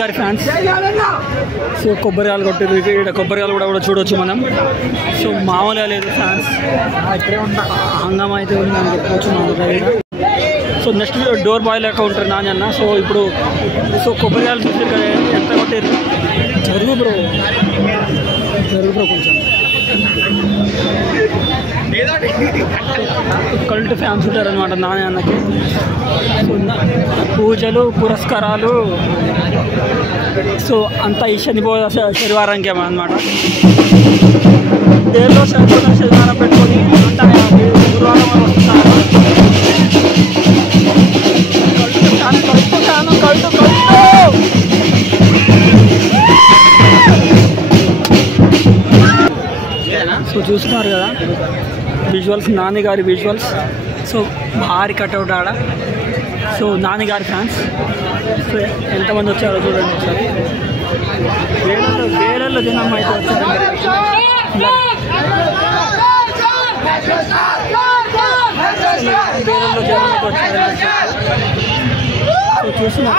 గారి fans. So కొబ్బరికాయలు కొట్టారు, ఇక్కడ కొబ్బరికాయలు కూడా చూడవచ్చు మనం. సో మామూలుగా లేదు ఫ్యాన్స్, హంగామా అయితే ఉందని చెప్పవచ్చు మామూలుగా. సో నెక్స్ట్ డోర్ బాయ్ లెక్క ఉంటారు నాని అన్న. సో ఇప్పుడు సో కొబ్బరికాయలు చూసారు కదా ఎంత కొట్టారు. జరుగు బ్రో కొంచెం. కల్ట్ ఫ్యాన్స్ ఉంటారనమాట నాని అన్నకి. పూజలు పురస్కారాలు సో అంతా ఈ శనివారానికి అనమాట. దేనిలో శనివారం పెట్టుకొని అంతా గురువారం వస్తున్నారు. సో చూస్తున్నారు కదా విజువల్స్, నాని గారి విజువల్స్. సో భారీ కట్అవుట్ ఆడ. సో నాని గారి ఫ్యాన్స్. సో ఎంతమంది వచ్చారో చూడండి ఒకసారి. వేలల్లో జనం అయితే వచ్చారు. వేలల్లో జనం అయితే వచ్చారు. సో చూస్తున్నారు